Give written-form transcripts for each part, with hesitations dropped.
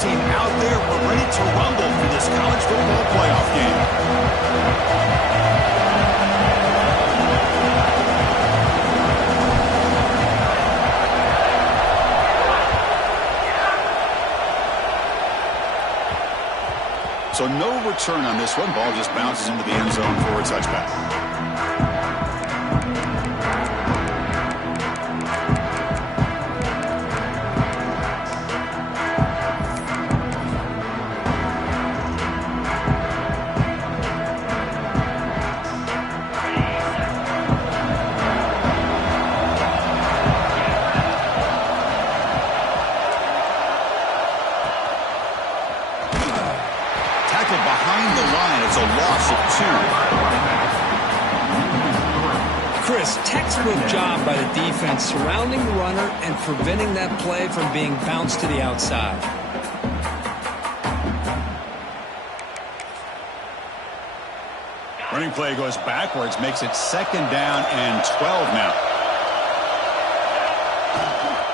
team out there. We're ready to rumble for this college football playoff game. So no return on this one. Ball just bounces into the end zone for a touchback. Behind the line, it's a loss of 2. Chris, textbook job by the defense surrounding the runner and preventing that play from being bounced to the outside. Running play goes backwards, makes it 2nd down and 12 now.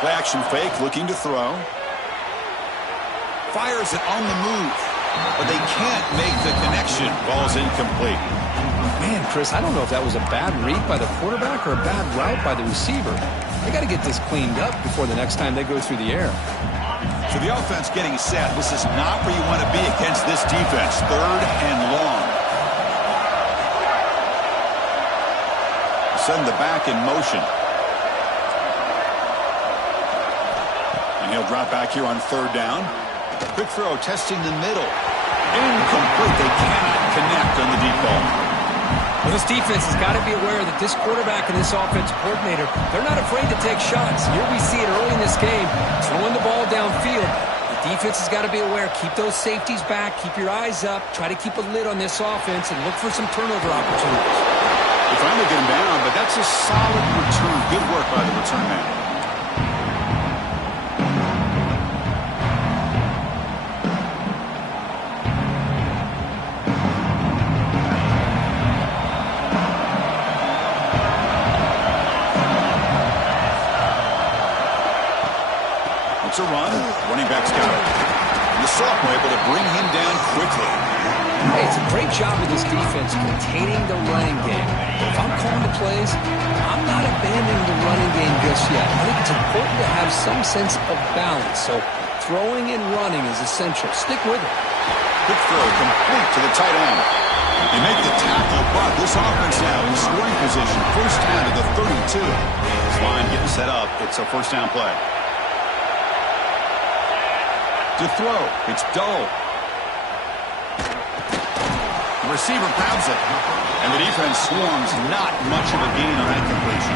Play action fake, looking to throw. Fires it on the move. But they can't make the connection. Ball's incomplete. Man, Chris, I don't know if that was a bad read by the quarterback or a bad route by the receiver. They got to get this cleaned up before the next time they go through the air. So the offense getting set. This is not where you want to be against this defense. 3rd and long. Send the back in motion. And he'll drop back here on 3rd down. Quick throw, testing the middle. Incomplete. They cannot connect on the deep ball. Well, this defense has got to be aware that this quarterback and this offensive coordinator, they're not afraid to take shots. Here we see it early in this game, throwing the ball downfield. The defense has got to be aware. Keep those safeties back. Keep your eyes up. Try to keep a lid on this offense and look for some turnover opportunities. They finally get him down, but that's a solid return. Good work by the return man. It's a run. Running back's got it. And the sophomore able to bring him down quickly. Hey, it's a great job of this defense containing the running game. If I'm calling the plays, I'm not abandoning the running game just yet. I think it's important to have some sense of balance. So throwing and running is essential. Stick with it. Quick throw complete to the tight end. They make the tackle, but this offense now in scoring position. 1st down to the 32. This line getting set up. It's a 1st down play. To throw, it's Dull. The receiver grabs it, and the defense swarms. Not much of a gain on that completion.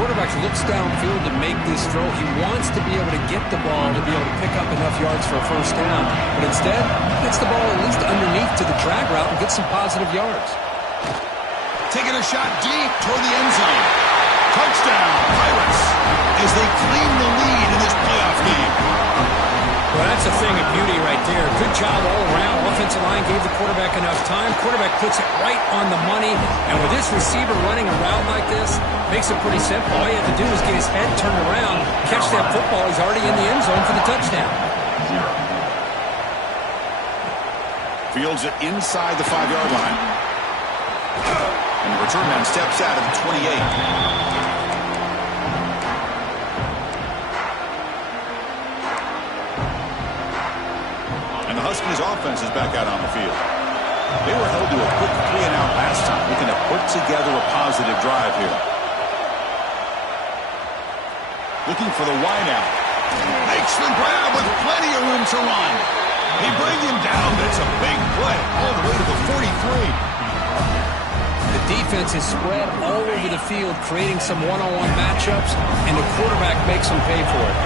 Quarterback looks downfield to make this throw. He wants to be able to get the ball to be able to pick up enough yards for a 1st down, but instead, he gets the ball at least underneath to the drag route and gets some positive yards. Taking a shot deep toward the end zone. Touchdown, Pirates, as they claim the lead in this playoff game. Well, that's a thing of beauty right there. Good job all around. Offensive line gave the quarterback enough time. Quarterback puts it right on the money. And with this receiver running around like this, makes it pretty simple. All you have to do is get his head turned around, catch that football. He's already in the end zone for the touchdown. Fields it inside the 5-yard line. And the return man steps out of the 28. And the Huskies offense is back out on the field. They were held to a quick 3-and-out last time, looking to put together a positive drive here. Looking for the wideout. Makes the grab with plenty of room to run. They bring him down. That's a big play. All the way to the 43. The defense is spread all over the field, creating some one-on-one matchups, and the quarterback makes them pay for it.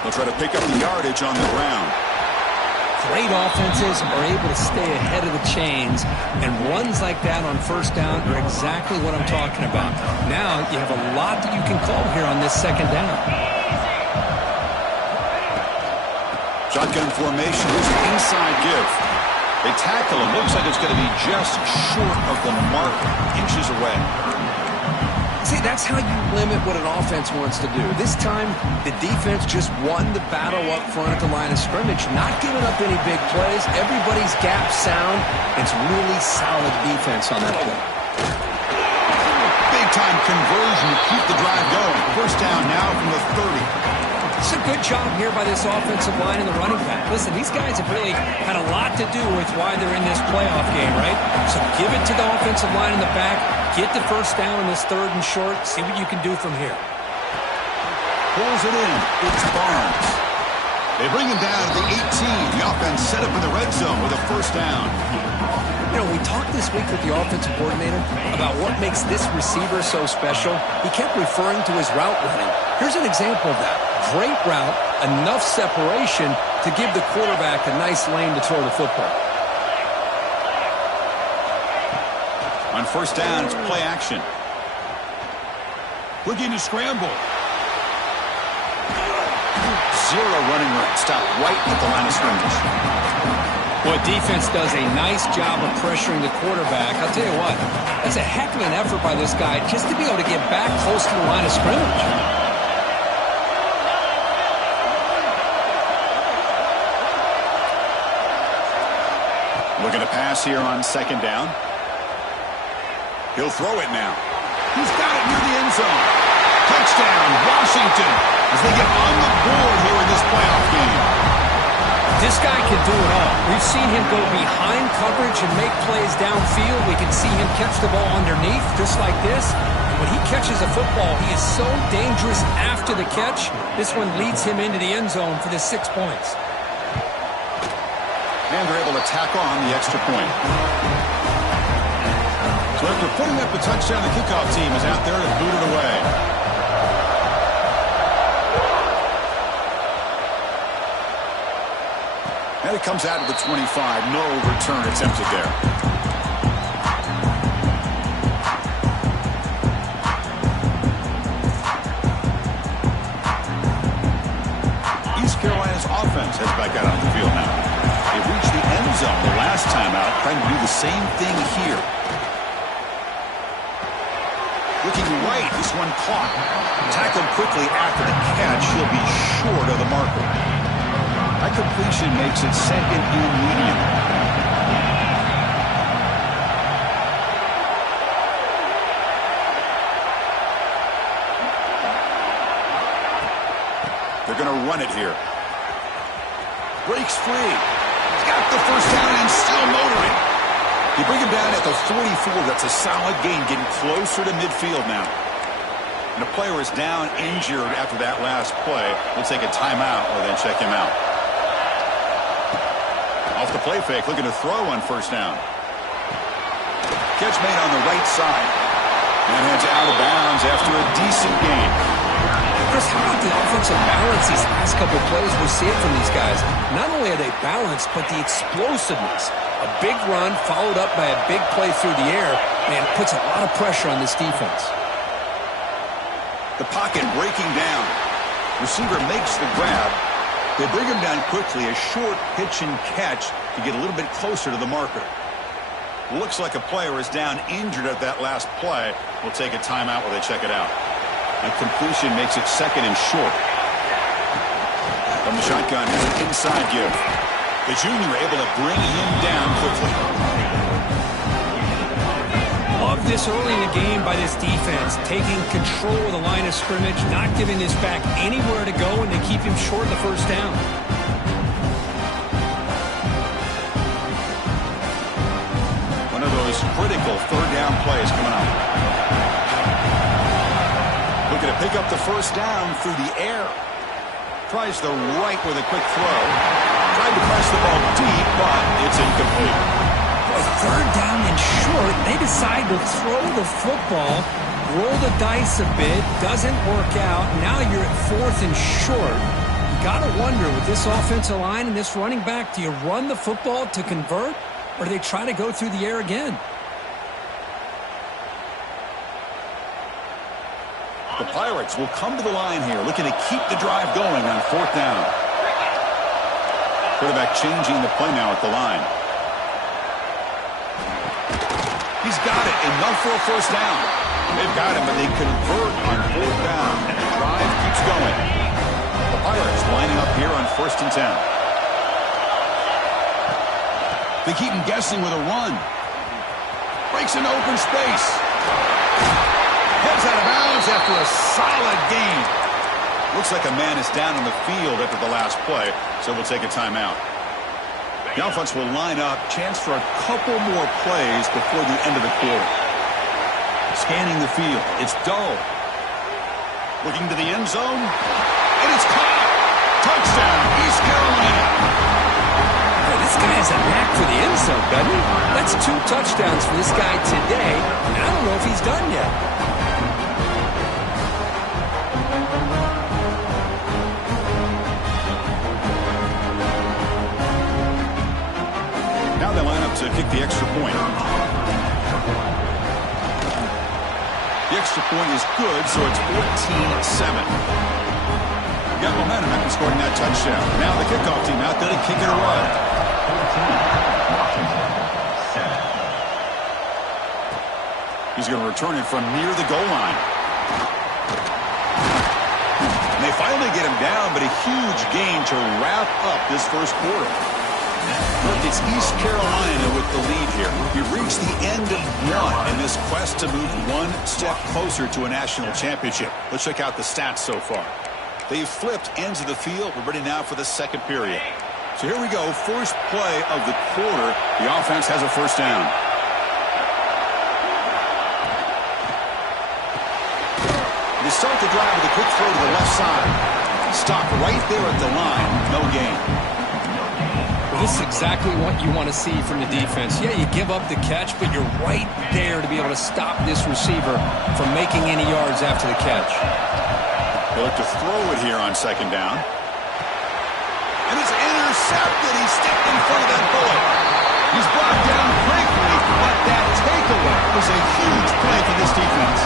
They'll try to pick up the yardage on the ground. Great offenses are able to stay ahead of the chains, and runs like that on 1st down are exactly what I'm talking about. Now you have a lot that you can call here on this 2nd down. Shotgun formation. Here's an inside give. They tackle him. Looks like it's going to be just short of the mark, inches away. See, that's how you limit what an offense wants to do. This time, the defense just won the battle up front at the line of scrimmage, not giving up any big plays. Everybody's gap sound. It's really solid defense on that play. Big-time conversion to keep the drive going. First down now from the 30. It's a good job here by this offensive line and the running back. Listen, these guys have really had a lot to do with why they're in this playoff game, right? So give it to the offensive line in the back. Get the first down in this 3rd and short. See what you can do from here. Pulls it in. It's Barnes. They bring him down to the 18. The offense set up in the red zone with a first down. You know, we talked this week with the offensive coordinator about what makes this receiver so special. He kept referring to his route running. Here's an example of that. Great route, enough separation to give the quarterback a nice lane to throw the football. On first down, it's play action. Looking to scramble. Zero running room. Stop right at the line of scrimmage. Boy, defense does a nice job of pressuring the quarterback. I'll tell you what, that's a heck of an effort by this guy just to be able to get back close to the line of scrimmage. Looking to pass here on second down. He'll throw it now. He's got it near the end zone. Touchdown, Washington, as they get on the board here in this playoff game. This guy can do it all. We've seen him go behind coverage and make plays downfield. We can see him catch the ball underneath, just like this. And when he catches a football, he is so dangerous after the catch. This one leads him into the end zone for the 6 points. And they're able to tack on the extra point. So after putting up a touchdown, the kickoff team is out there to boot it away. And it comes out of the 25. No return attempted there. East Carolina's offense heads back out on the field now. They reached the end zone the last time out, trying to do the same thing here. Looking right, this one caught. Tackled quickly after the catch. He'll be short of the marker. That completion makes it second and medium. They're going to run it here. Breaks free. He's got the first down and still motoring. You bring him down at the 44. That's a solid gain, getting closer to midfield now. And the player is down injured after that last play. We'll take a timeout or then check him out. Off the play fake, looking to throw on first down. Catch made on the right side. And heads out of bounds after a decent gain. Chris, how about the offensive balance these last couple of plays we see it from these guys? Not only are they balanced, but the explosiveness. A big run followed up by a big play through the air. Man, it puts a lot of pressure on this defense. The pocket breaking down. Receiver makes the grab. They bring him down quickly, a short pitch and catch to get a little bit closer to the marker. Looks like a player is down injured at that last play. We'll take a timeout while they check it out. And completion makes it second and short. From the shotgun, here's an inside give. The junior able to bring him down quickly. Love this early in the game by this defense, taking control of the line of scrimmage, not giving this back anywhere to go, and they keep him short of the first down. One of those critical third down plays coming up. Looking to pick up the first down through the air. Tries the right with a quick throw. Tried to press the ball deep, but it's incomplete. Third down and short, they decide to throw the football, roll the dice a bit, doesn't work out. Now you're at fourth and short. You got to wonder, with this offensive line and this running back, do you run the football to convert, or do they try to go through the air again? The Pirates will come to the line here, looking to keep the drive going on fourth down. Quarterback changing the play now at the line. He's got it, enough for a first down. They've got him, but they convert on 4th down. Drive keeps going. The Pirates lining up here on 1st and 10. They keep him guessing with a run. Breaks into open space. Heads out of bounds after a solid gain. Looks like a man is down on the field after the last play, so we'll take a timeout. The offense will line up. Chance for a couple more plays before the end of the quarter. Scanning the field. It's Dull. Looking to the end zone. And it's caught. Touchdown, East Carolina. Hey, this guy has a knack for the end zone, doesn't he? That's 2 touchdowns for this guy today, and I don't know if he's done yet. Now they line up to kick the extra point. The extra point is good, so it's 14-7. Got momentum after scoring that touchdown. Now the kickoff team out there to kick it away. He's going to return it from near the goal line. And they finally get him down, but a huge gain to wrap up this first quarter. Look, it's East Carolina with the lead here. We've reached the end of one in this quest to move one step closer to a national championship. Let's check out the stats so far. They've flipped ends of the field. We're ready now for the second period. So here we go. First play of the quarter. The offense has a first down. They start the drive with a quick throw to the left side. Stop right there at the line. No gain. Well, this is exactly what you want to see from the defense. Yeah, you give up the catch, but you're right there to be able to stop this receiver from making any yards after the catch. They look to throw it here on second down. And it's intercepted. He stepped in front of that bullet. He's brought down quickly, but that takeaway was a huge play for this defense.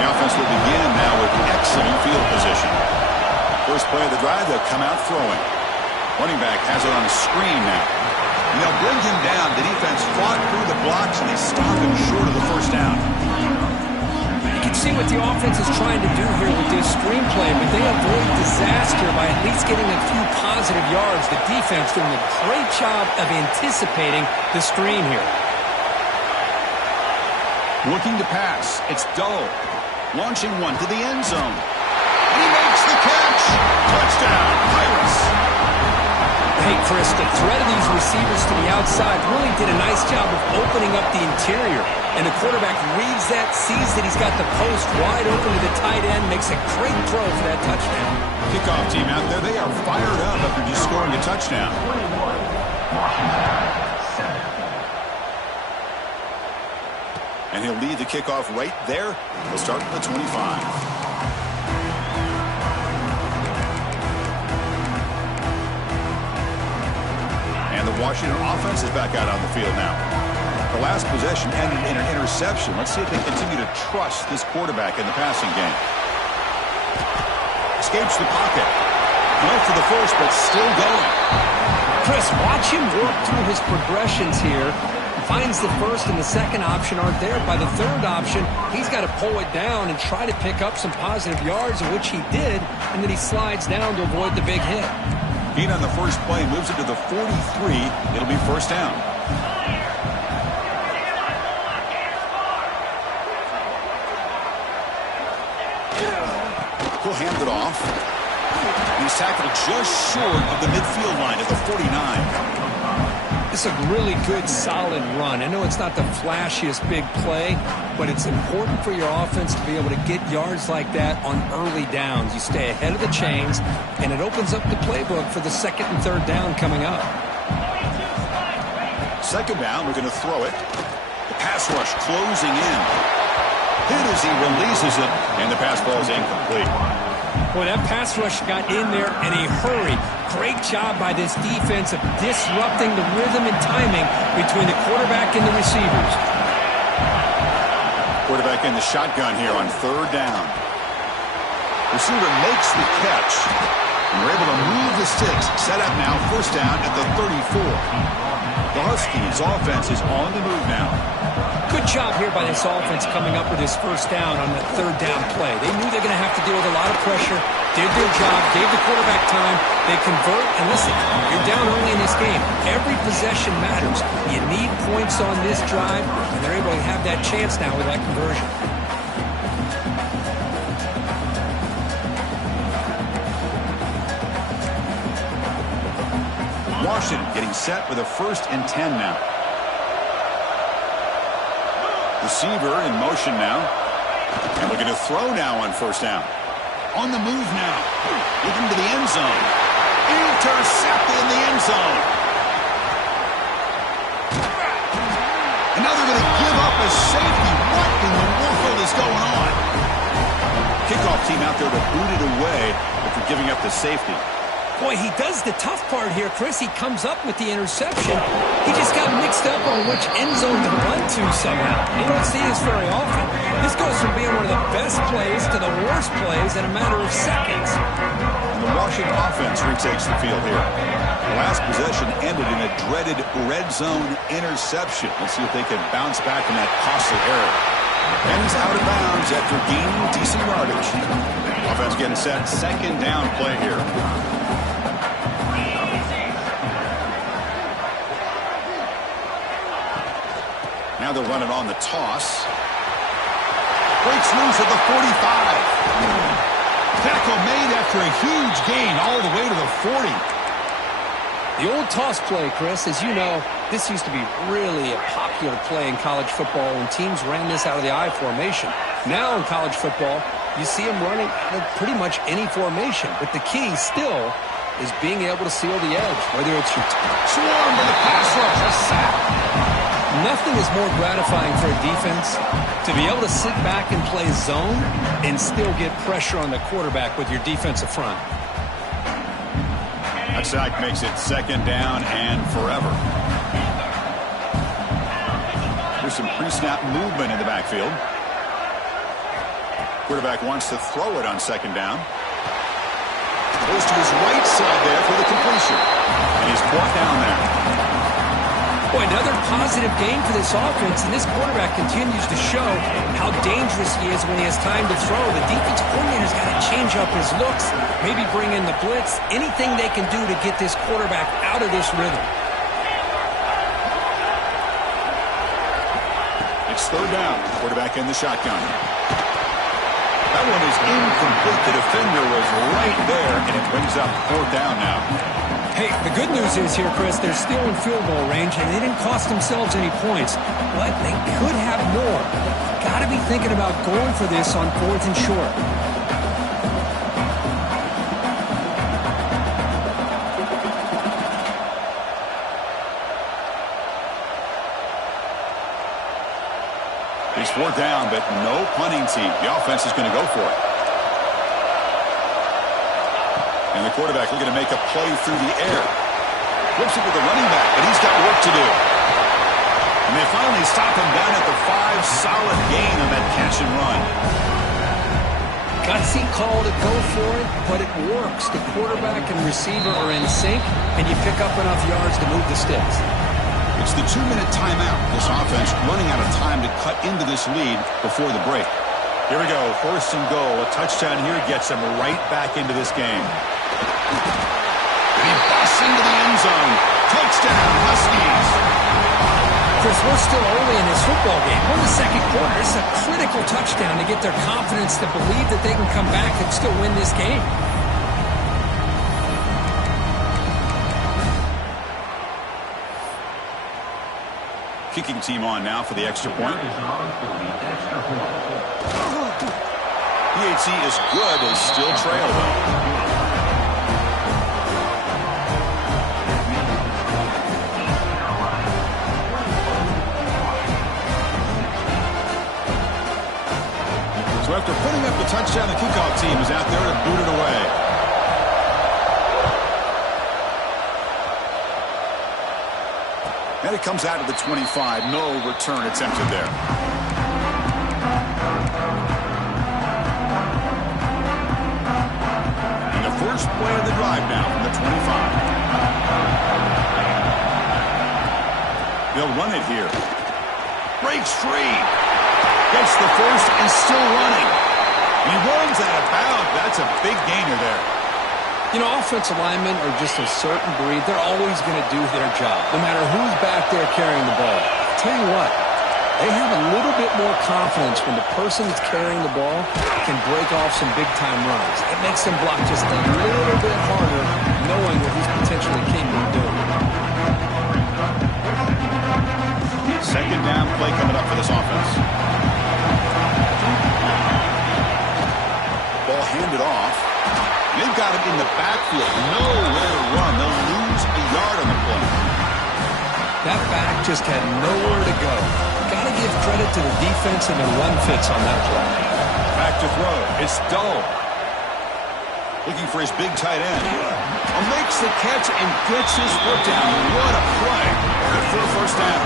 The offense will begin now with excellent field position. First play of the drive, they'll come out throwing. Running back has it on a screen now. And they'll bring him down. The defense fought through the blocks, and they stop him short of the first down. You can see what the offense is trying to do here with this screenplay, but they avoid disaster by at least getting a few positive yards. The defense doing a great job of anticipating the screen here. Looking to pass. It's Dull. Launching one to the end zone. And he makes the catch. Touchdown, Pirates. Hey, Chris, the threat of these receivers to the outside really did a nice job of opening up the interior. And the quarterback reads that, sees that he's got the post wide open to the tight end, makes a great throw for that touchdown. Kickoff team out there, they are fired up after just scoring a touchdown. And he'll lead the kickoff right there. He'll start at the 25. And the Washington offense is back out on the field now. The last possession ended in an interception. Let's see if they continue to trust this quarterback in the passing game. Escapes the pocket. No for the first, but still going. Chris, watch him work through his progressions here. Finds the first and the second option aren't there. By the third option, he's got to pull it down and try to pick up some positive yards, which he did, and then he slides down to avoid the big hit. Beat on the first play, moves it to the 43. It'll be first down. He'll hand it off. He's tackled just short of the midfield line at the 49. It's a really good, solid run. I know it's not the flashiest big play, but it's important for your offense to be able to get yards like that on early downs. You stay ahead of the chains, and it opens up the playbook for the second and third down coming up. Second down, we're going to throw it. The pass rush closing in. Hit as he releases it, and the pass ball is incomplete. Boy, that pass rush got in there in a hurry. Great job by this defense of disrupting the rhythm and timing between the quarterback and the receivers. Quarterback in the shotgun here on third down. Receiver makes the catch. And we're able to move the sticks. Set up now, first down at the 34. The Huskies offense is on the move now. Good job here by this offense coming up with this first down on that third down play. They knew they're going to have to deal with a lot of pressure, did their job, gave the quarterback time. They convert, and listen, you're down early in this game. Every possession matters. You need points on this drive, and they're able to have that chance now with that conversion. Washington getting set with a 1st and 10 now. Receiver in motion now. And looking to throw now on 1st down. On the move now. Looking to the end zone. Intercepted in the end zone. And now they're going to give up a safety. What in the world is going on? Kickoff team out there to boot it away after giving up the safety. Boy, he does the tough part here, Chris. He comes up with the interception. He just got mixed up on which end zone to run to somehow. You don't see this very often. This goes from being one of the best plays to the worst plays in a matter of seconds. And the Washington offense retakes the field here. The last possession ended in a dreaded red zone interception. Let's see if they can bounce back from that costly error. And he's out of bounds after gaining decent yardage. Offense getting set. 2nd down play here. Now they'll run it on the toss. Breaks loose at the 45. Tackle made after a huge gain all the way to the 40. The old toss play, Chris, as you know, this used to be really a popular play in college football when teams ran this out of the I formation. Now in college football, you see them running out of pretty much any formation. But the key still is being able to seal the edge, whether it's your swarm to the pass rush, a sack. Nothing is more gratifying for a defense to be able to sit back and play zone and still get pressure on the quarterback with your defensive front. That sack makes it 2nd down and forever. There's some pre-snap movement in the backfield. Quarterback wants to throw it on 2nd down. Goes to his right side there for the completion. And he's brought down there. Boy, another positive game for this offense, and this quarterback continues to show how dangerous he is when he has time to throw. The defensive coordinator's got to change up his looks, maybe bring in the blitz, anything they can do to get this quarterback out of this rhythm. It's 3rd down. Quarterback in the shotgun. That one is incomplete. The defender was right there, and it brings up 4th down now. Hey, the good news is here, Chris, they're still in field goal range, and they didn't cost themselves any points. But they could have more. Got to be thinking about going for this on 4th and short. It's 4th down, but no punting team. The offense is going to go for it. And the quarterback looking to make a play through the air. Flips it with the running back, but he's got work to do. And they finally stop him down at the 5. Solid gain on that catch and run. Gutsy call to go for it, but it works. The quarterback and receiver are in sync, and you pick up enough yards to move the sticks. It's the 2-minute timeout. This offense running out of time to cut into this lead before the break. Here we go. 1st and goal. A touchdown here gets them right back into this game. And he busts into the end zone. Touchdown, Huskies. Chris, we're still early in this football game. We're in the 2nd quarter. This is a critical touchdown to get their confidence to believe that they can come back and still win this game. Kicking team on now for the extra point. PHC is good as still trail though. So after putting up the touchdown, the kickoff team is out there to boot it away. And it comes out of the 25. No return attempted there. And the first play of the drive now from the 25. They'll run it here. breaks free. Gets the first and still running. He runs out of bounds. That's a big gainer there. You know, offensive linemen are just a certain breed. They're always going to do their job, no matter who's back there carrying the ball. I'll tell you what, they have a little bit more confidence when the person that's carrying the ball can break off some big-time runs. It makes them block just a little bit harder, knowing what he's potentially capable of doing. Second down play coming up for this offense. Ball handed off. They've got him in the backfield. Nowhere to run. They'll lose a yard on the play. That back just had nowhere to go. Got to give credit to the defense and the run fits on that play. Back to throw. It's Dull. Looking for his big tight end. Makes the catch and gets his foot down. What a play. Good for a first down.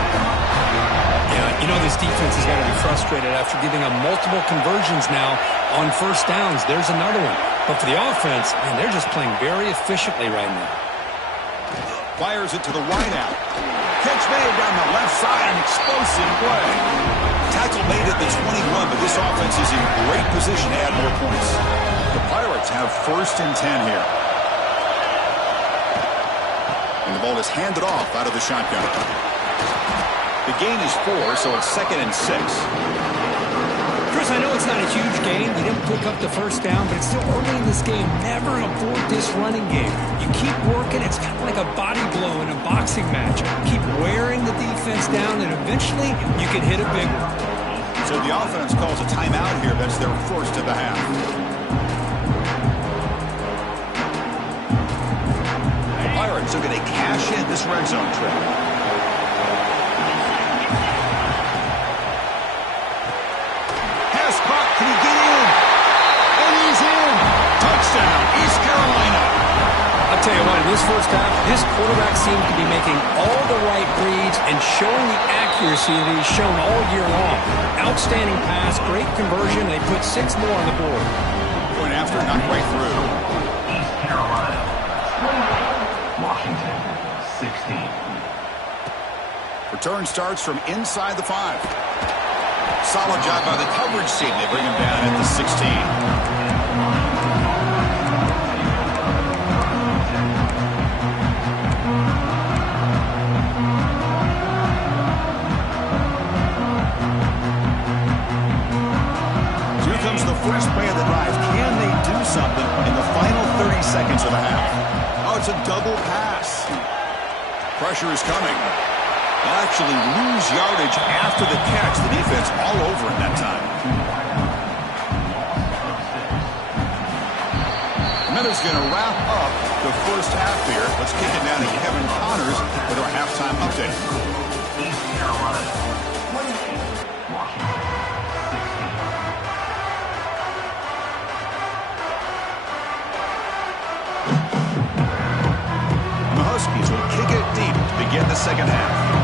Yeah, you know this defense has got to be frustrated after giving up multiple conversions now on first downs. There's another one. But for the offense, man, they're just playing very efficiently right now. Fires it to the wideout. Catch made down the left side, an explosive play. Tackle made at the 21, but this offense is in great position to add more points. The Pirates have first and 10 here. And the ball is handed off out of the shotgun. The gain is 4, so it's 2nd and 6. Chris, I know it's not a huge game. You didn't pick up the first down, but it's still early in this game. Never abort this running game. You keep working. It's kind of like a body blow in a boxing match. Keep wearing the defense down, and eventually you can hit a big one. So the offense calls a timeout here. That's their first of the half. The Pirates are going to cash in this red zone trip. Can he get in? And he's in. Touchdown, East Carolina. I'll tell you what, in this first half, this quarterback seemed to be making all the right reads and showing the accuracy that he's shown all year long. Outstanding pass, great conversion. They put 6 more on the board. Point after, not right through. East Carolina. Washington, 16. Return starts from inside the 5. Solid job by the coverage team. They bring him down at the 16. Here comes the first play of the drive. Can they do something in the final 30 seconds of the half? Oh, it's a double pass. Pressure is coming. They'll actually lose yardage after the catch. The defense all over in that time. And that is going to wrap up the first half here. Let's kick it down to Kevin Connors with our halftime update. East Carolina, 28. Washington, 16. And the Huskies will kick it deep to begin the second half.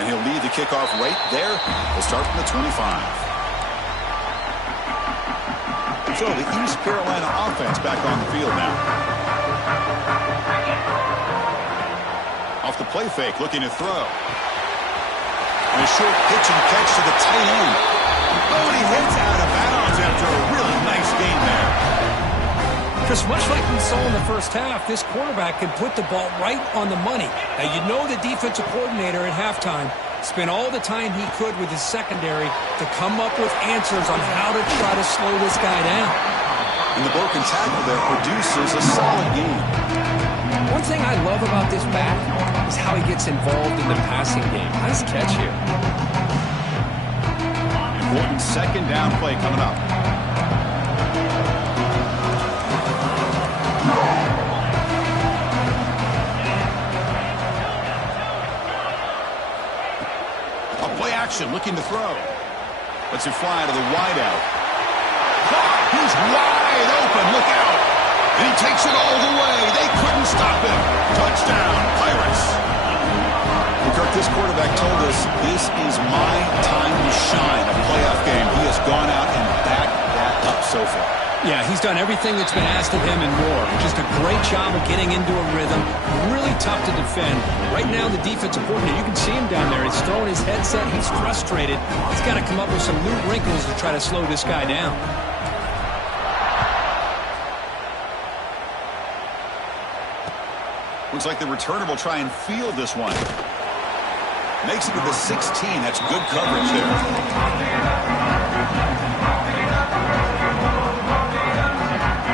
And he'll lead the kickoff right there. We'll start from the 25. So the East Carolina offense back on the field now. Off the play fake, looking to throw. And a short pitch and catch to the tight end. Oh, and he hits out of bounds after a really nice gain there. Chris, much like we saw in the first half, this quarterback can put the ball right on the money. Now, you know the defensive coordinator at halftime spent all the time he could with his secondary to come up with answers on how to try to slow this guy down. And the broken tackle there produces a solid game. One thing I love about this back is how he gets involved in the passing game. Nice catch here. Important second down play coming up. Play action, looking to throw. Lets it fly to the wideout. He's wide open, look out. And he takes it all the way. They couldn't stop him. Touchdown, Pirates. Well, Kirk, this quarterback told us this is my time to shine, a playoff game. He has gone out and backed that up so far. Yeah, he's done everything that's been asked of him and more. Just a great job of getting into a rhythm. Really tough to defend. Right now, the defensive coordinator, you can see him down there. He's throwing his headset. He's frustrated. He's got to come up with some new wrinkles to try to slow this guy down. Looks like the returner will try and field this one. Makes it to the 16. That's good coverage there.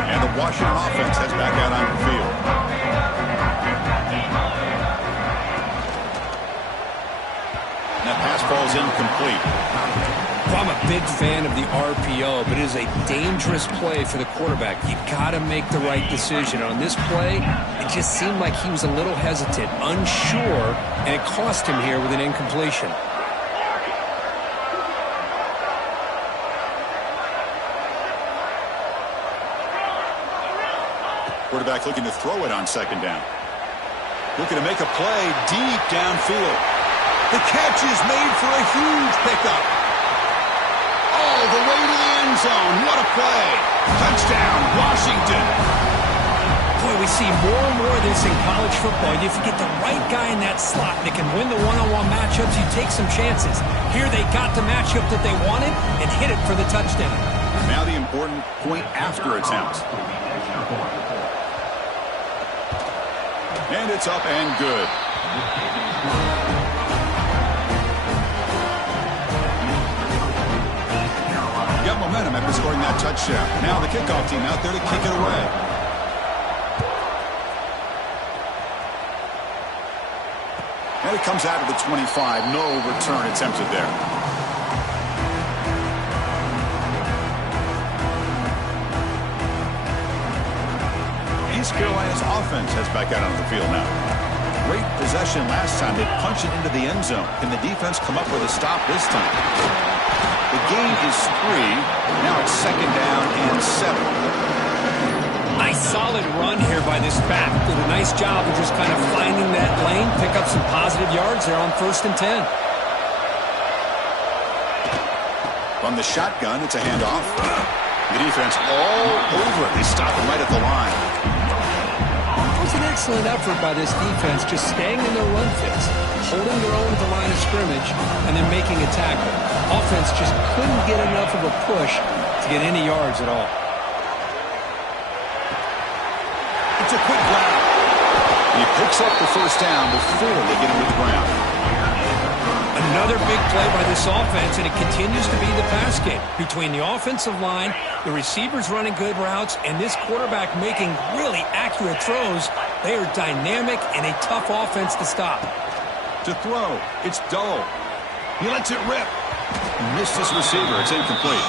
And the Washington offense heads back out on the field. And that pass falls incomplete. Well, I'm a big fan of the RPO, but it is a dangerous play for the quarterback. You got to make the right decision. On this play, it just seemed like he was a little hesitant, unsure, and it cost him here with an incompletion. Quarterback looking to throw it on second down. Looking to make a play deep downfield. The catch is made for a huge pickup. All the way to the end zone. What a play. Touchdown, Washington. Boy, we see more and more of this in college football. If you get the right guy in that slot that can win the one-on-one matchups, you take some chances. Here they got the matchup that they wanted and hit it for the touchdown. Now the important point after attempt. And it's up and good. Got momentum after scoring that touchdown. Now the kickoff team out there to kick it away. And it comes out of the 25. No return attempted there. East Carolina's offense heads back out onto the field now. Great possession last time. They punch it into the end zone. Can the defense come up with a stop this time? The gain is 3. Now it's second down and 7. Nice solid run here by this back. Did a nice job of just kind of finding that lane, pick up some positive yards there on 1st and 10. From the shotgun, it's a handoff. The defense all over it. They stop him right at the line. It was an excellent effort by this defense, just staying in their run fits, holding their own at the line of scrimmage, and then making a tackle. Offense just couldn't get enough of a push to get any yards at all. It's a quick grab. He picks up the first down before they get him to the ground. Another big play by this offense, and it continues to be the pass game. Between the offensive line, the receivers running good routes, and this quarterback making really accurate throws, they are dynamic and a tough offense to stop. To throw, it's dull. He lets it rip. He missed his receiver. It's incomplete.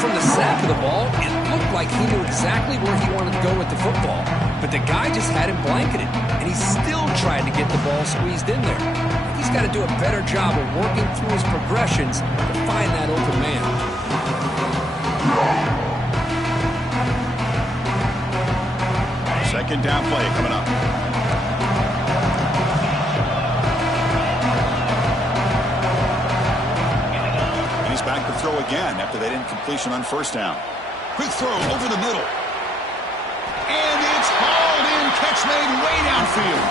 From the snap of the ball, it looked like he knew exactly where he wanted to go with the football, but the guy just had him blanketed, and he still tried to get the ball squeezed in there. He's got to do a better job of working through his progressions to find that open man. Second down play coming up. And he's back to throw again after that incompletion on first down. Quick throw over the middle. And it's hauled in. Catch made way downfield.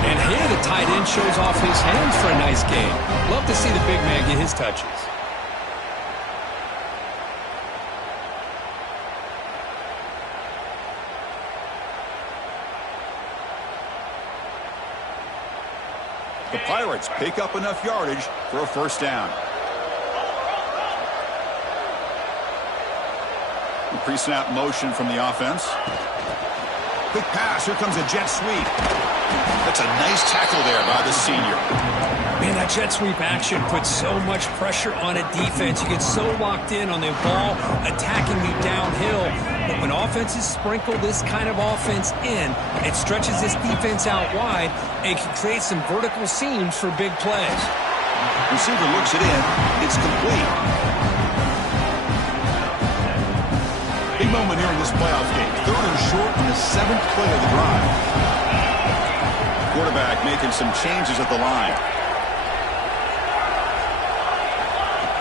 And here the tight end shows off his hands for a nice game. Love to see the big man get his touches. The Pirates pick up enough yardage for a first down. The pre-snap motion from the offense. Quick pass. Here comes a jet sweep. That's a nice tackle there by the senior. Man, that jet sweep action puts so much pressure on a defense. You get so locked in on the ball attacking you downhill. But when offenses sprinkle this kind of offense in, it stretches this defense out wide and can create some vertical seams for big plays. Receiver looks it in. It's complete. Big moment here in this playoff game. 3rd and short on the 7th play of the drive. Quarterback making some changes at the line.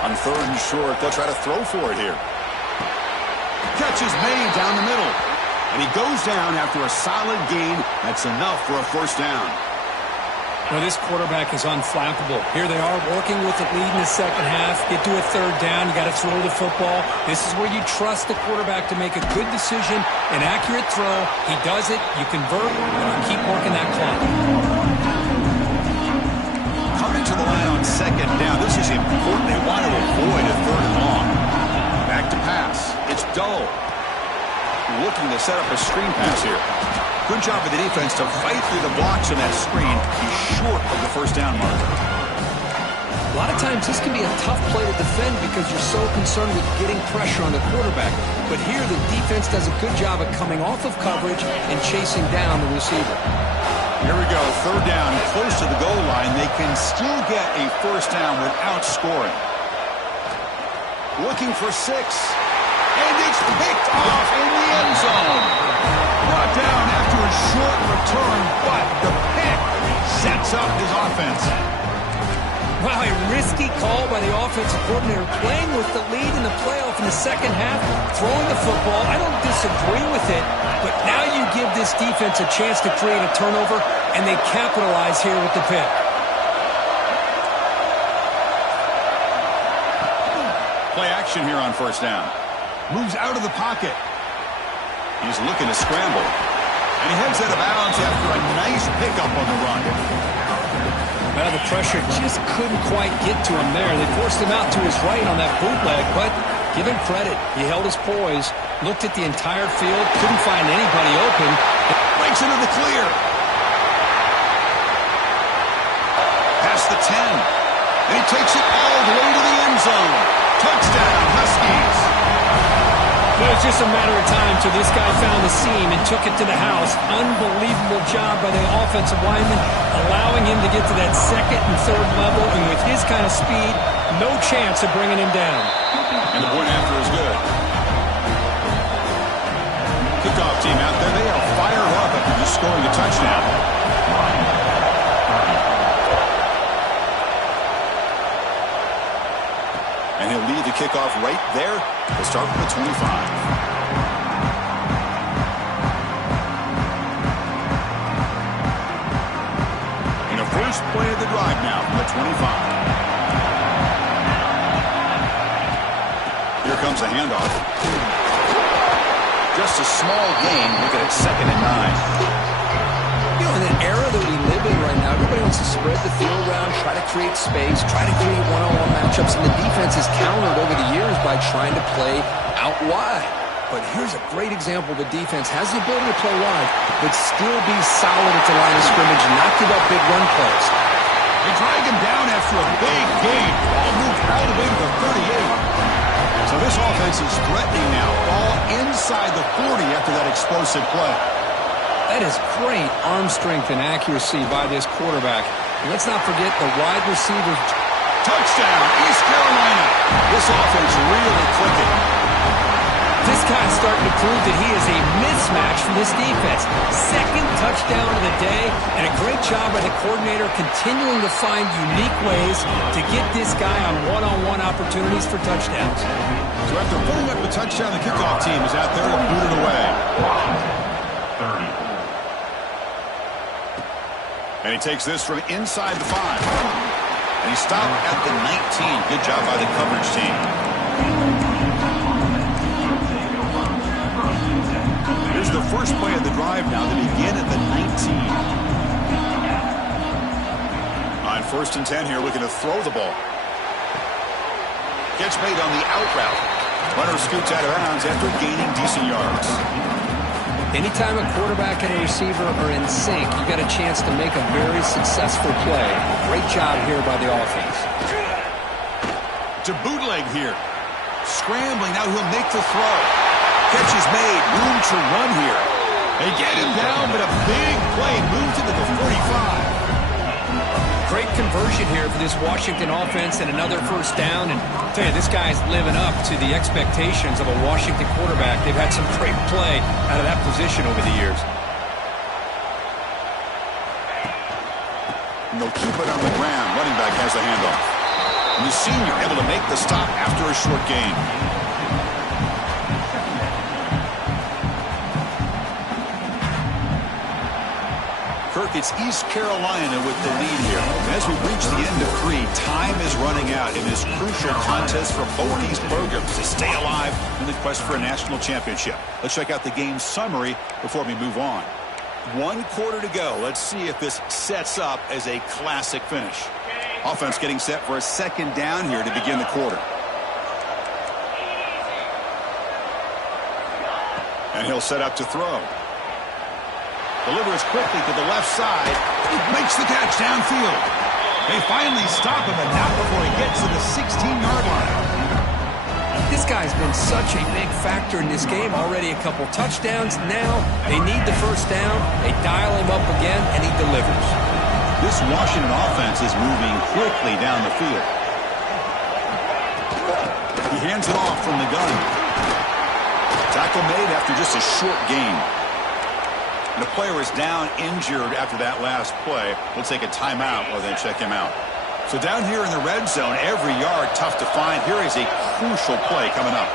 On 3rd and short, they'll try to throw for it here. catch is made down the middle. And he goes down after a solid gain. That's enough for a first down. Well, this quarterback is unflappable. Here they are working with the lead in the second half. Get to a third down. You got to throw the football. This is where you trust the quarterback to make a good decision, an accurate throw. He does it. You convert, and you keep working that clock. Coming to the line on second down. This is important. They want to avoid a third and long. Back to pass. It's Dull. Looking to set up a screen pass here. Good job of the defense to fight through the blocks in that screen. He's short of the first down marker. A lot of times this can be a tough play to defend because you're so concerned with getting pressure on the quarterback. But here the defense does a good job of coming off of coverage and chasing down the receiver. Here we go. Third down, close to the goal line. They can still get a first down without scoring. Looking for 6. And it's picked off in the end zone. Brought down after a short return, but the pick sets up his offense. Wow, a risky call by the offensive coordinator, playing with the lead in the playoff in the second half, throwing the football. I don't disagree with it, but now you give this defense a chance to create a turnover, and they capitalize here with the pick. Play action here on first down. Moves out of the pocket. He's looking to scramble. And he heads out of bounds after a nice pickup on the run. Well, the pressure just couldn't quite get to him there. They forced him out to his right on that bootleg, but give him credit. He held his poise, looked at the entire field, couldn't find anybody open. Breaks into the clear. Past the 10. And he takes it all the way to the end zone. Touchdown, Huskies. It was just a matter of time till this guy found the seam and took it to the house. Unbelievable job by the offensive lineman, allowing him to get to that second and third level, and with his kind of speed, no chance of bringing him down. And the point after is good. Kickoff team out there, they are fired up after just scoring a touchdown. And he'll lead the kickoff right there. We'll start from the 25. In the first play of the drive now from the 25. Here comes a handoff. Just a small gain. Looking at 2nd and 9. You know, in an era that we live in right now, everybody wants to spread the field around, try to create space, try to create one-on-one matchups, and the defense has countered over the years by trying to play out wide. But here's a great example. The defense has the ability to play wide, but still be solid at the line of scrimmage and not give up big run plays. They drag him down after a big gain. Ball moved all the way to the 38. So this offense is threatening now. Ball inside the 40 after that explosive play. That is great arm strength and accuracy by this quarterback. And let's not forget the wide receiver. Touchdown, East Carolina. This offense really clicking. This guy's starting to prove that he is a mismatch for this defense. Second touchdown of the day, and a great job by the coordinator continuing to find unique ways to get this guy on one-on-one opportunities for touchdowns. So after putting up a touchdown, the kickoff team is out there to boot it away. And he takes this from inside the 5. And he stopped at the 19. Good job by the coverage team. Here's the first play of the drive now. They begin at the 19. On 1st and 10 here, looking to throw the ball. Catch made on the out route. Runner scoots out of bounds after gaining decent yards. Anytime a quarterback and a receiver are in sync, you got a chance to make a very successful play. Great job here by the offense. To bootleg here. Scrambling, now he'll make the throw. Catch is made, room to run here. They get him down, but a big play moves into the 45. Great conversion here for this Washington offense and another first down. And I'll tell you, this guy's living up to the expectations of a Washington quarterback. They've had some great play out of that position over the years. And they'll keep it on the ground. Running back has the handoff. And the senior able to make the stop after a short gain. work. It's East Carolina with the lead here. As we reach the end of 3, time is running out in this crucial contest for both these programs to stay alive in the quest for a national championship. Let's check out the game summary before we move on. 1 quarter to go. Let's see if this sets up as a classic finish. Offense getting set for a second down here to begin the quarter. And he'll set up to throw. Delivers quickly to the left side. He makes the catch downfield. They finally stop him, and not before he gets to the 16-yard line. This guy's been such a big factor in this game. Already a couple touchdowns. Now they need the first down. They dial him up again, and he delivers. This Washington offense is moving quickly down the field. He hands it off from the gun. Tackle made after just a short gain. The player is down injured after that last play. We'll take a timeout while they check him out. So down here in the red zone, every yard tough to find. Here is a crucial play coming up.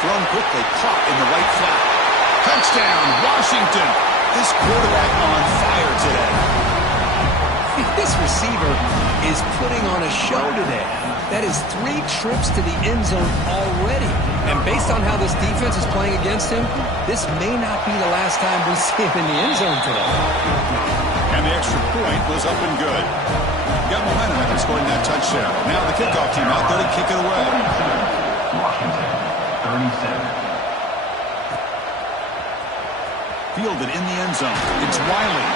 Thrown quickly, caught in the right flat. Touchdown, Washington. This quarterback on fire today. This receiver is putting on a show today. That is 3 trips to the end zone already. And based on how this defense is playing against him, this may not be the last time we see him in the end zone today. And the extra point was up and good. Got momentum after scoring that touchdown. Now the kickoff team out there to kick it away. Washington, 37. Fielded in the end zone. It's Wiley.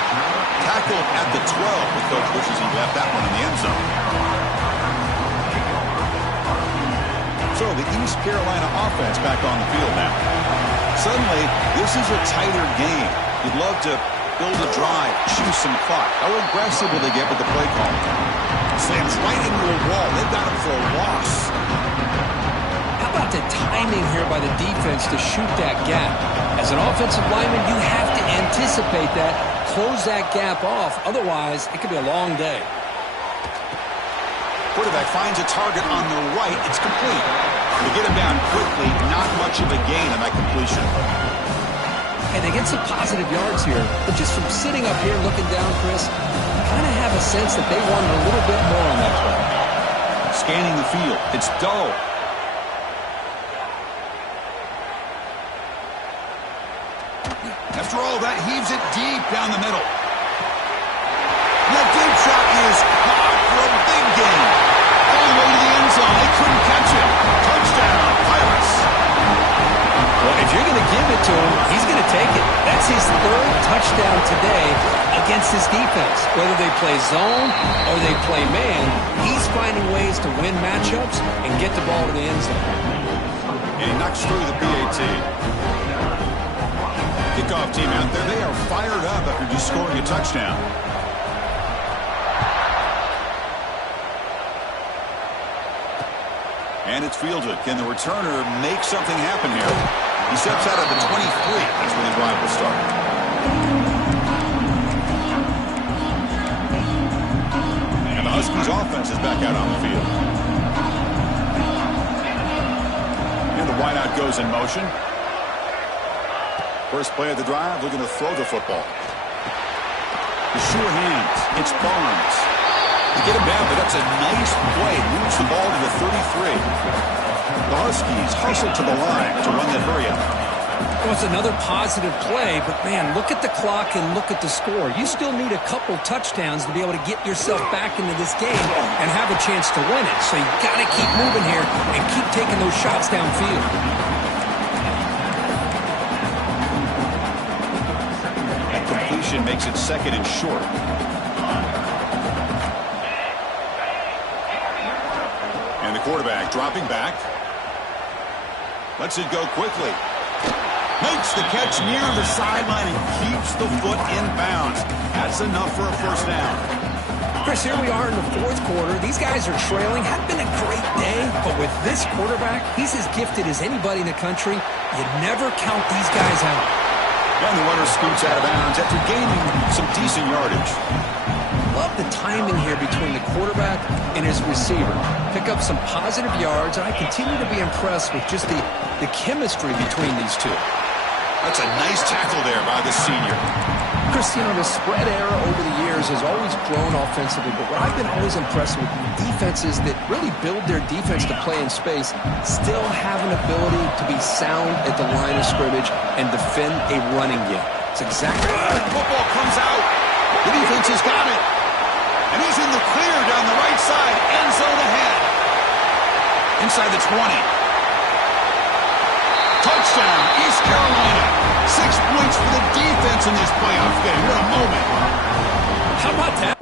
Tackled at the 12, but coach wishes he left that one in the end zone. So the East Carolina offense back on the field now. Suddenly, this is a tighter game. You'd love to build a drive, choose some clock. How aggressive will they get with the play call? Slams right into a wall. They've got him for a loss. How about the timing here by the defense to shoot that gap? As an offensive lineman, you have to anticipate that, close that gap off. Otherwise, it could be a long day. Quarterback finds a target on the right. It's complete. They get him down quickly. Not much of a gain on that completion. And they get some positive yards here. But just from sitting up here looking down, Chris, I kind of have a sense that they wanted a little bit more on that play. Scanning the field. It's dull. After all that, heaves it deep down the middle. That deep shot is caught for a big gain. All the way to the end zone. They couldn't catch it. Touchdown, Pirates. Well, if you're going to give it to him, he's going to take it. That's his 3rd touchdown today against this defense. Whether they play zone or they play man, he's finding ways to win matchups and get the ball to the end zone. And he knocks through the PAT. Kickoff team out there, they are fired up after just scoring a touchdown. And it's fielded. Can the returner make something happen here? He steps out at the 23. That's where the drive will start. And the Huskies offense is back out on the field. And the wideout goes in motion. First play of the drive, looking to throw the football. The sure hands. It's Barnes. To get him down, but that's a nice play. Moves the ball to the 33. The Huskies hustle to the line to run that hurry up. Well, it's another positive play, but man, look at the clock and look at the score. You still need a couple touchdowns to be able to get yourself back into this game and have a chance to win it. So you got to keep moving here and keep taking those shots downfield. Makes it 2nd and short. And the quarterback dropping back. Lets it go quickly. Makes the catch near the sideline and keeps the foot in bounds. That's enough for a first down. Chris, here we are in the 4th quarter. These guys are trailing. Had been a great day, but with this quarterback, he's as gifted as anybody in the country. You never count these guys out. And the runner scoots out of bounds after gaining some decent yardage. Love the timing here between the quarterback and his receiver. Pick up some positive yards, and I continue to be impressed with just the the chemistry between these two. That's a nice tackle there by the senior. Chris, the spread era over the years has always grown offensively, but what I've been always impressed with defenses that really build their defense to play in space still have an ability to be sound at the line of scrimmage and defend a running game. It's exactly right. Football comes out. The defense has got it. And he's in the clear down the right side. End zone ahead. Inside the 20. Touchdown, East Carolina. 6 points for the defense in this playoff game. What a moment. How about that?